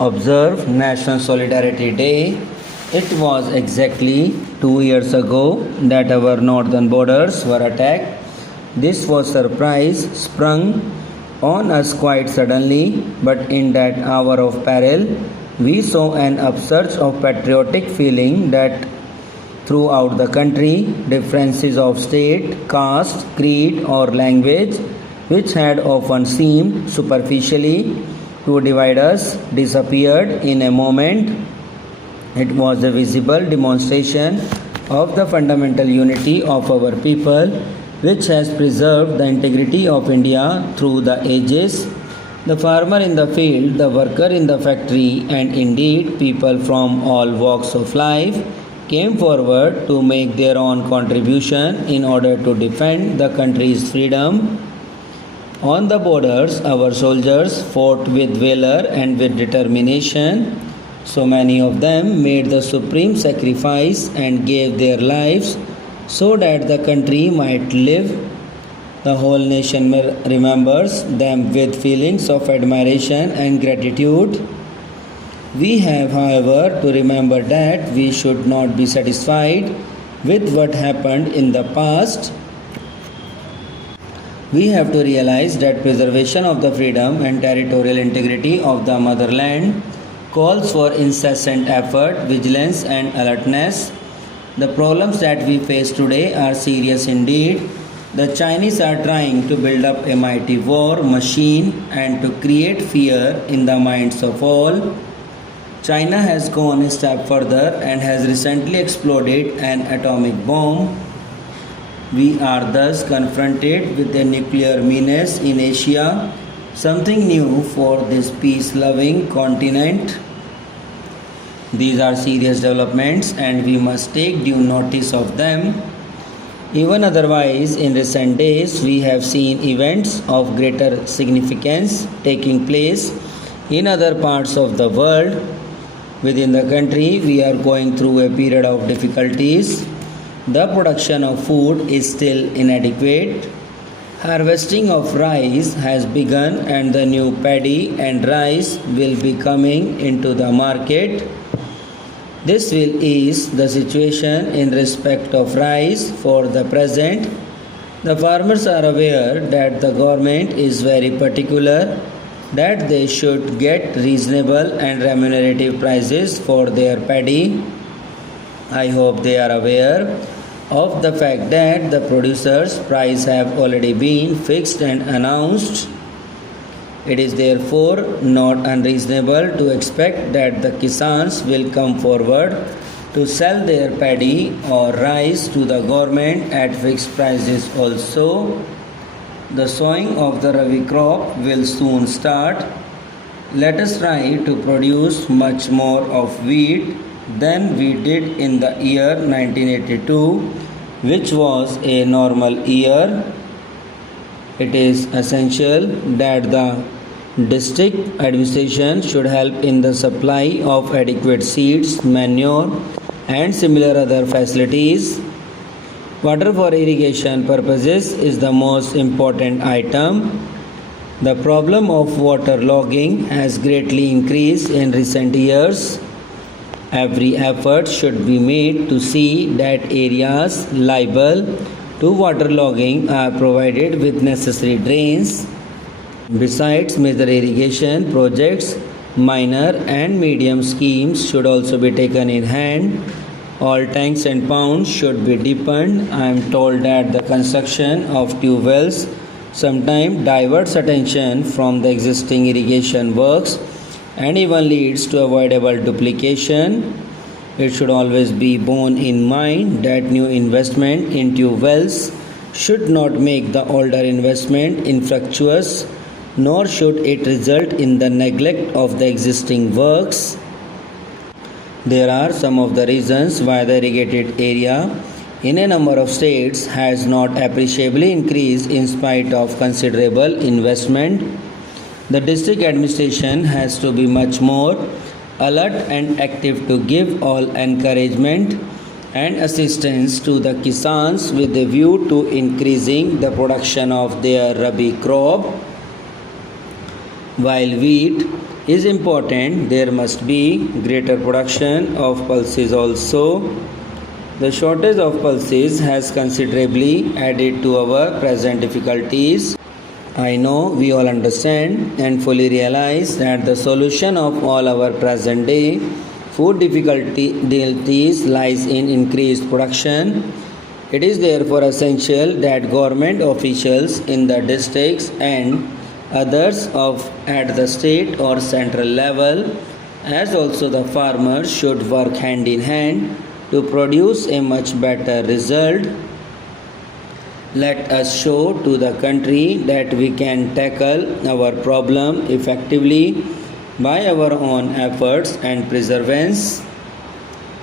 observe National Solidarity Day. It was exactly 2 years ago that our northern borders were attacked. This was surprise sprung on us quite suddenly, but in that hour of peril, we saw an upsurge of patriotic feeling that throughout the country, differences of state, caste, creed, or language, which had often seemed superficially to divide us, disappeared in a moment. It was a visible demonstration of the fundamental unity of our people, which has preserved the integrity of India through the ages. The farmer in the field, the worker in the factory, and indeed people from all walks of life came forward to make their own contribution in order to defend the country's freedom. On the borders, our soldiers fought with valor and with determination. So many of them made the supreme sacrifice and gave their lives so that the country might live. The whole nation remembers them with feelings of admiration and gratitude. We have, however, to remember that we should not be satisfied with what happened in the past. We have to realize that preservation of the freedom and territorial integrity of the motherland calls for incessant effort, vigilance, and alertness. The problems that we face today are serious indeed. The Chinese are trying to build up a mighty war machine and to create fear in the minds of all. China has gone a step further and has recently exploded an atomic bomb. We are thus confronted with a nuclear menace in Asia, something new for this peace-loving continent. These are serious developments and we must take due notice of them. Even otherwise, in recent days, we have seen events of greater significance taking place in other parts of the world. Within the country, we are going through a period of difficulties. The production of food is still inadequate. Harvesting of rice has begun and the new paddy and rice will be coming into the market. This will ease the situation in respect of rice for the present. The farmers are aware that the government is very particular that they should get reasonable and remunerative prices for their paddy. I hope they are aware of the fact that the producers' price have already been fixed and announced. It is therefore not unreasonable to expect that the Kisans will come forward to sell their paddy or rice to the government at fixed prices also. The sowing of the Rabi crop will soon start. Let us try to produce much more of wheat than we did in the year 1982, which was a normal year. It is essential that the district administration should help in the supply of adequate seeds, manure, and similar other facilities. Water for irrigation purposes is the most important item. The problem of water logging has greatly increased in recent years. Every effort should be made to see that areas liable to water logging are provided with necessary drains. Besides major irrigation projects, minor and medium schemes should also be taken in hand. All tanks and ponds should be deepened. I am told that the construction of tube wells sometimes diverts attention from the existing irrigation works and even leads to avoidable duplication. It should always be borne in mind that new investment in tube wells should not make the older investment infructuous, nor should it result in the neglect of the existing works. There are some of the reasons why the irrigated area in a number of states has not appreciably increased in spite of considerable investment. The district administration has to be much more alert and active to give all encouragement and assistance to the Kisans with a view to increasing the production of their Rabi crop. While wheat is important, there must be greater production of pulses also. The shortage of pulses has considerably added to our present difficulties. I know we all understand and fully realize that the solution of all our present day food difficulties lies in increased production. It is therefore essential that government officials in the districts and others at the state or central level, as also the farmers, should work hand in hand to produce a much better result. Let us show to the country that we can tackle our problem effectively by our own efforts and perseverance.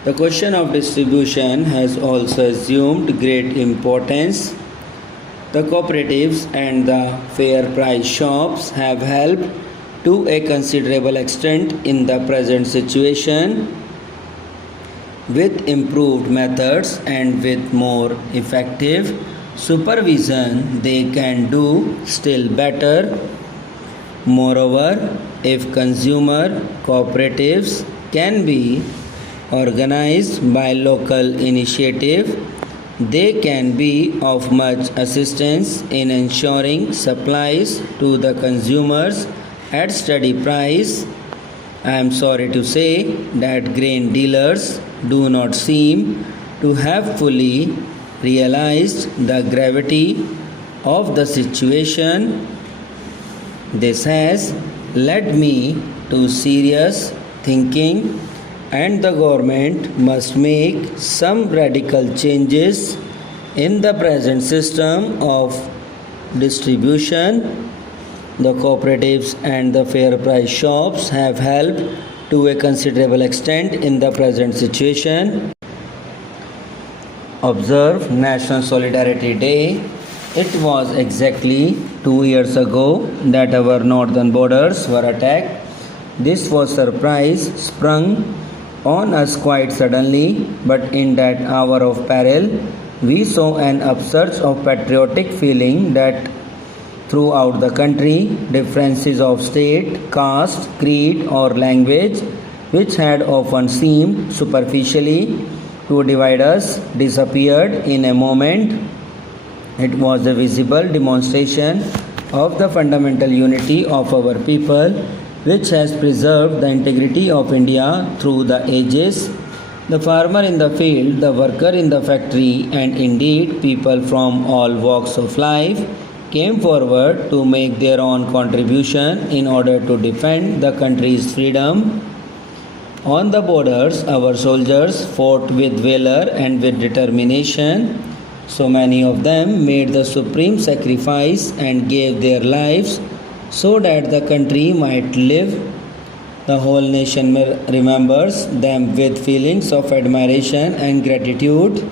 The question of distribution has also assumed great importance. The cooperatives and the fair price shops have helped to a considerable extent in the present situation. With improved methods and with more effective supervision, they can do still better. Moreover, if consumer cooperatives can be organized by local initiative, they can be of much assistance in ensuring supplies to the consumers at steady price. I am sorry to say that grain dealers do not seem to have fully realized the gravity of the situation. This has led me to serious thinking, and the government must make some radical changes in the present system of distribution. The cooperatives and the fair price shops have helped to a considerable extent in the present situation. Observe National Solidarity Day. It was exactly 2 years ago that our northern borders were attacked. This was surprise sprung on us quite suddenly, but in that hour of peril, we saw an upsurge of patriotic feeling that throughout the country, differences of state, caste, creed, or language, which had often seemed superficially to divide us, disappeared in a moment. It was a visible demonstration of the fundamental unity of our people, which has preserved the integrity of India through the ages. The farmer in the field, the worker in the factory, and indeed people from all walks of life came forward to make their own contribution in order to defend the country's freedom. On the borders, our soldiers fought with valor and with determination. So many of them made the supreme sacrifice and gave their lives so that the country might live. The whole nation remembers them with feelings of admiration and gratitude.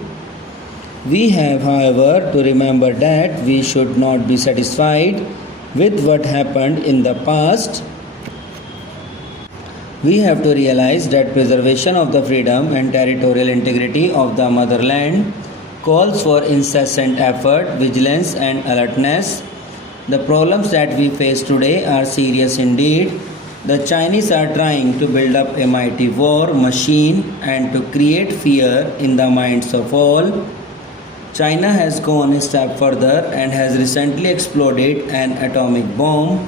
We have, however, to remember that we should not be satisfied with what happened in the past. We have to realize that preservation of the freedom and territorial integrity of the motherland calls for incessant effort, vigilance, and alertness. The problems that we face today are serious indeed. The Chinese are trying to build up a mighty war machine and to create fear in the minds of all. China has gone a step further and has recently exploded an atomic bomb.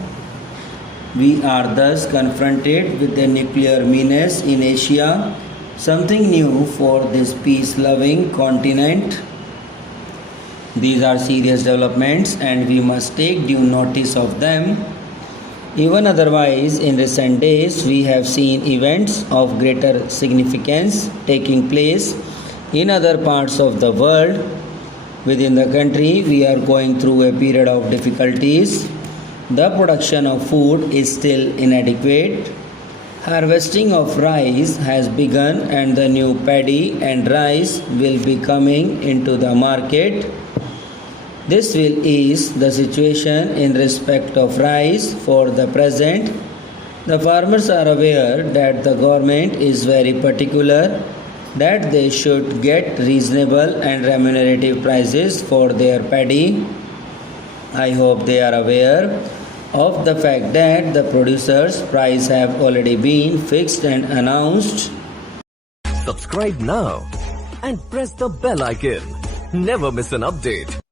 We are thus confronted with a nuclear menace in Asia, something new for this peace-loving continent. These are serious developments and we must take due notice of them. Even otherwise, in recent days, we have seen events of greater significance taking place in other parts of the world. Within the country, we are going through a period of difficulties. The production of food is still inadequate. Harvesting of rice has begun and the new paddy and rice will be coming into the market. This will ease the situation in respect of rice for the present. The farmers are aware that the government is very particular that they should get reasonable and remunerative prices for their paddy. I hope they are aware of the fact that the producer's price have already been fixed and announced. Subscribe now and press the bell icon. Never miss an update.